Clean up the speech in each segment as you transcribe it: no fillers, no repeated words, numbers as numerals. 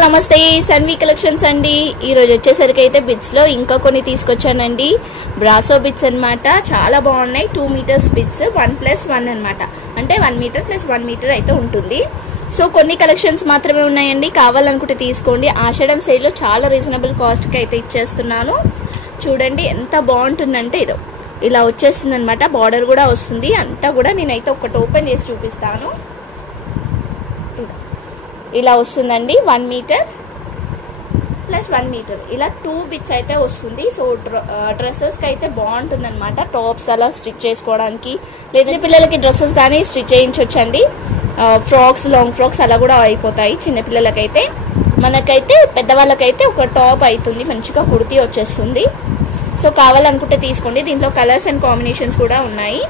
All నమస్తే Sanvi collections అండి. ఈ రోజు వచ్చేసరికి అయితే బిట్స్ లో ఇంకా కొన్ని తీసుకొచ్చానండి. బ్రాసో బిట్స్ అన్నమాట. చాలా బాగున్నాయి. 2 మీటర్స్ బిట్స్ 1+1 అన్నమాట. అంటే 1 మీటర్ + 1 మీటర్ అయితే ఉంటుంది. సో కొన్ని కలెక్షన్స్ మాత్రమే ఉన్నాయండి. కావాలనుకుంటే తీసుకోండి. ఆషాఢం సేల్ లో చాలా రీజనబుల్ కాస్ట్ కి అయితే ఇచ్చేస్తున్నాను. చూడండి ఎంత బాగుంటుందంటే ఇదో ఇలా వచ్చేస్తుంది అన్నమాట. బార్డర్ కూడా వస్తుంది. అంతా కూడా నేనైతే ఒకటి ఓపెన్ చేసి చూపిస్తాను. ఇలా వస్తుందండి. 1 మీటర్ + 1 మీటర్ ఇలా 2 బిట్స్ అయితే వస్తుంది. సో డ్రెస్సెస్కి అయితే బాగుంటుంది అనమాట. టాప్స్ అలా స్టిచ్ చేసుకోవడానికి, లేదంటే పిల్లలకి డ్రెస్సెస్ కానీ స్టిచ్ చేయించవచ్చండి. ఫ్రాక్స్, లాంగ్ ఫ్రాక్స్ అలా కూడా అయిపోతాయి చిన్నపిల్లలకైతే. మనకైతే పెద్దవాళ్ళకైతే ఒక టాప్ అవుతుంది, మంచిగా కుర్తీ వచ్చేస్తుంది. సో కావాలనుకుంటే తీసుకోండి. దీంట్లో కలర్స్ అండ్ కాంబినేషన్స్ కూడా ఉన్నాయి.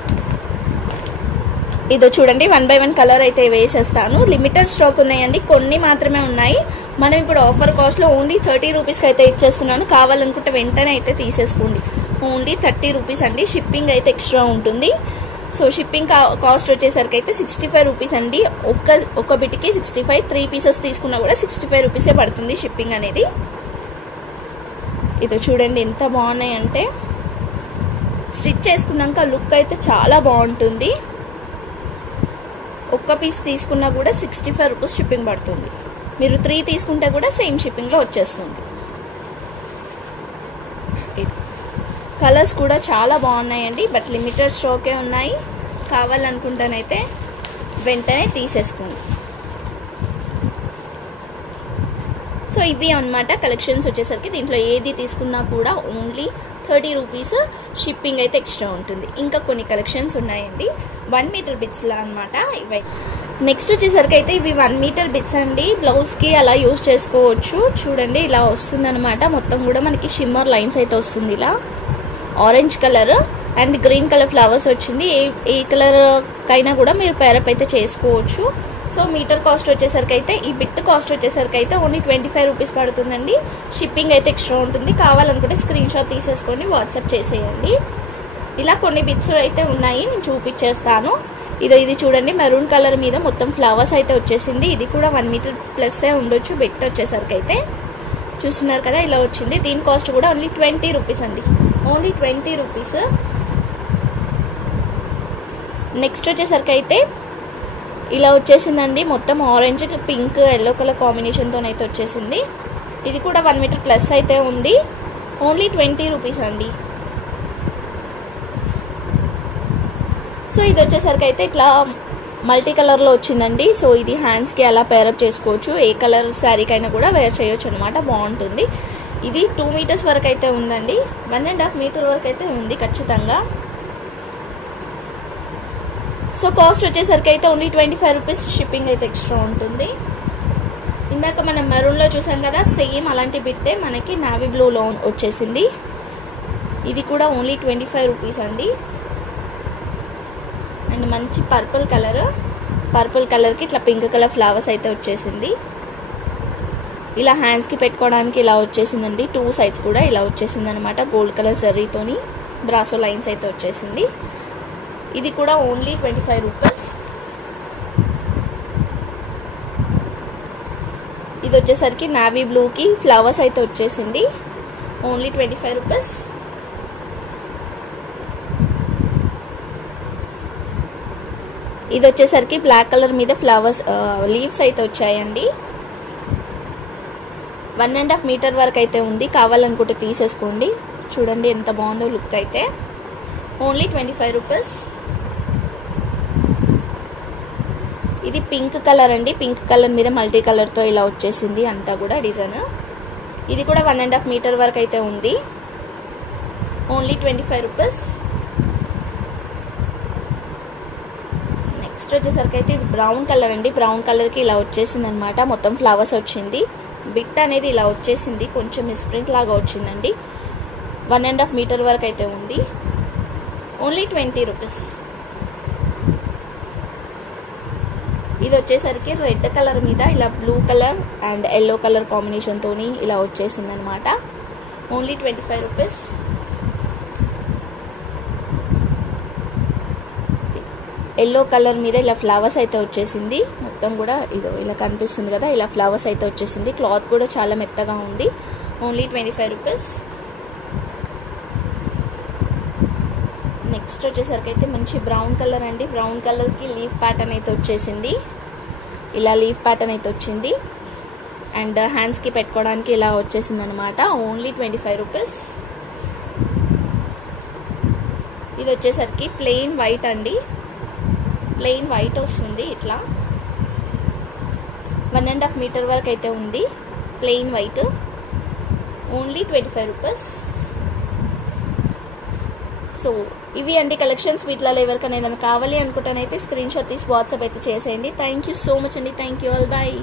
ఇదో చూడండి 1/1 కలర్ అయితే వేసేస్తాను. లిమిటెడ్ స్టాక్ ఉన్నాయండి, కొన్ని మాత్రమే ఉన్నాయి. మనం ఇప్పుడు ఆఫర్ కాస్ట్ లో ఓన్లీ 30 రూపీస్కి అయితే ఇచ్చేస్తున్నాను. కావాలనుకుంటే వెంటనే అయితే తీసేసుకోండి. ఓన్లీ 30 రూపీస్ అండి. షిప్పింగ్ అయితే ఎక్స్ట్రా ఉంటుంది. సో షిప్పింగ్ కాస్ట్ వచ్చేసరికి అయితే 65 రూపీస్ అండి. ఒక బిట్కి 65, 3 పీసెస్ తీసుకున్నా కూడా 65 రూపీసే పడుతుంది షిప్పింగ్ అనేది. ఇదో చూడండి ఎంత బాగున్నాయి అంటే, స్టిచ్ చేసుకున్నాక లుక్ అయితే చాలా బాగుంటుంది. ఒక్క పీస్ తీసుకున్నా కూడా 65 రూపీస్ షిప్పింగ్ పడుతుంది. మీరు 3 తీసుకుంటే కూడా సేమ్ షిప్పింగ్లో వచ్చేస్తుంది. కలర్స్ కూడా చాలా బాగున్నాయండి. బట్ లిమిటెడ్ స్టాకే ఉన్నాయి. కావాలనుకుంటేనైతే వెంటనే తీసేసుకోండి. సో ఇవి అన్నమాట కలెక్షన్స్ వచ్చేసరికి. దీంట్లో ఏది తీసుకున్నా కూడా ఓన్లీ 30 రూపీస్ షిప్పింగ్ అయితే ఎక్స్ట్రా ఉంటుంది. ఇంకా కొన్ని కలెక్షన్స్ ఉన్నాయండి 1 మీటర్ బిట్స్ లా అనమాట. ఇవి నెక్స్ట్ వచ్చేసరికి అయితే ఇవి 1 మీటర్ బిట్స్ అండి. బ్లౌజ్కి అలా యూజ్ చేసుకోవచ్చు. చూడండి ఇలా వస్తుంది అనమాట. మొత్తం కూడా మనకి షిమ్మర్ లైన్స్ అయితే వస్తుంది. ఇలా orange colour and green colour flowers వచ్చింది. ఏ కలర్ కైనా కూడా మీరు పేరప్ అయితే చేసుకోవచ్చు. సో మీటర్ కాస్ట్ వచ్చేసరికి అయితే, ఈ బిట్ కాస్ట్ వచ్చేసరికి అయితే ఓన్లీ 25 రూపీస్ పడుతుందండి. షిప్పింగ్ అయితే ఎక్స్ట్రా ఉంటుంది. కావాలనుకుంటే స్క్రీన్ షాట్ తీసేసుకొని వాట్సాప్ చేసేయండి. ఇలా కొన్ని బిట్స్ అయితే ఉన్నాయి, నేను చూపించేస్తాను. ఇది చూడండి మెరూన్ కలర్ మీద మొత్తం ఫ్లవర్స్ అయితే వచ్చేసింది. ఇది కూడా 1 మీటర్ ప్లస్ ఉండొచ్చు. బిట్ వచ్చేసరికి అయితే చూస్తున్నారు కదా ఇలా వచ్చింది. దీని కాస్ట్ కూడా ఓన్లీ 20 రూపీస్ అండి. Only 20 rupees. నెక్స్ట్ వచ్చేసరికి అయితే ఇలా వచ్చేసిందండి. మొత్తం ఆరెంజ్, పింక్, ఎల్లో కలర్ కాంబినేషన్తో అయితే వచ్చేసింది. ఇది కూడా 1 మీటర్ ప్లస్ అయితే ఉంది. ఓన్లీ 20 రూపీస్ అండి. సో ఇది వచ్చేసరికి అయితే ఇట్లా మల్టీ కలర్లో వచ్చిందండి. సో ఇది హ్యాండ్స్కి అలా పేరప్ చేసుకోవచ్చు. ఏ కలర్ శారీకైనా కూడా వేర్ చేయొచ్చు అనమాట. బాగుంటుంది. ఇది 2 మీటర్స్ వరకు అయితే ఉందండి. 1.5 మీటర్ వరకు అయితే ఉంది ఖచ్చితంగా. సో కాస్ట్ వచ్చేసరికి అయితే ఓన్లీ 25 రూపీస్ షిప్పింగ్ అయితే ఎక్స్ట్రా ఉంటుంది. ఇందాక మనం మెరూన్లో చూసాం కదా, సేమ్ అలాంటి బిట్టే మనకి నావీ బ్లూలో వచ్చేసింది. ఇది కూడా ఓన్లీ 25 రూపీస్ అండి. అండ్ మంచి పర్పుల్ కలర్కి ఇట్లా పింక్ కలర్ ఫ్లవర్స్ అయితే వచ్చేసింది. ఇలా హ్యాండ్స్కి పెట్టుకోవడానికి ఇలా వచ్చేసిందండి. 2 సైడ్స్ కూడా ఇలా వచ్చేసింది అనమాట. గోల్డ్ కలర్ జరీతోని బ్రాసో లైన్స్ అయితే వచ్చేసింది. ఇది కూడా ఓన్లీ 25 రూపీస్. ఇది వచ్చేసరికి నావీ బ్లూకి ఫ్లవర్స్ అయితే వచ్చేసింది. Only 25 rupees. ఇది వచ్చేసరికి బ్లాక్ కలర్ మీద ఫ్లవర్స్ లీవ్స్ అయితే వచ్చాయండి. 1.5 మీటర్ వరకు అయితే ఉంది. కావాలనుకుంటే తీసేసుకోండి. చూడండి ఎంత బాగుందో లుక్ అయితే. Only 25 rupees. ఇది పింక్ కలర్ అండి. పింక్ కలర్ మీద మల్టీ కలర్తో ఇలా వచ్చేసింది అంతా కూడా డిజైన్. ఇది కూడా 1.5 మీటర్ వరకు అయితే ఉంది. Only 25 rupees. నెక్స్ట్ వచ్చేసరికి అయితే ఇది బ్రౌన్ కలర్ అండి. బ్రౌన్ కలర్కి ఇలా వచ్చేసింది అనమాట. మొత్తం ఫ్లవర్స్ వచ్చింది. బిట్ అనేది ఇలా వచ్చేసింది. కొంచెం మిస్ప్రింట్ లాగా వచ్చిందండి. 1.5 మీటర్ వరకు అయితే ఉంది. Only 20 rupees. ఇది వచ్చేసరికి రెడ్ కలర్ మీద ఇలా blue colour and yellow colour కాంబినేషన్తో ఇలా వచ్చేసింది అనమాట. Only 25 rupees. ఎల్లో కలర్ మీద ఇలా ఫ్లవర్స్ అయితే వచ్చేసింది. మొత్తం కూడా ఇదో ఇలా కనిపిస్తుంది కదా, ఇలా ఫ్లవర్స్ అయితే వచ్చేసింది. క్లాత్ కూడా చాలా మెత్తగా ఉంది. Only 25 rupees. నెక్స్ట్ వచ్చేసరికి అయితే మంచి బ్రౌన్ కలర్ అండి. బ్రౌన్ కలర్కి లీఫ్ ప్యాటర్న్ అయితే వచ్చేసింది. ఇలా లీఫ్ ప్యాటర్న్ అయితే వచ్చింది. అండ్ హ్యాండ్స్కి పెట్టుకోవడానికి ఇలా వచ్చేసింది అనమాట. Only 25 rupees. ఇది వచ్చేసరికి ప్లెయిన్ వైట్ అండి. ప్లెయిన్ వైట్ వస్తుంది. ఇట్లా 1.5 మీటర్ వరకు అయితే ఉంది. Plain white. Only 25 rupees. So ఇవి అండి కలెక్షన్స్. వీటిలో ఎవరికైనా ఏదైనా కావాలి అనుకుంటానైతే స్క్రీన్ షాట్ తీసి వాట్సాప్ అయితే చేసేయండి. థ్యాంక్ యూ సో మచ్ అండి. Thank you all. బాయ్.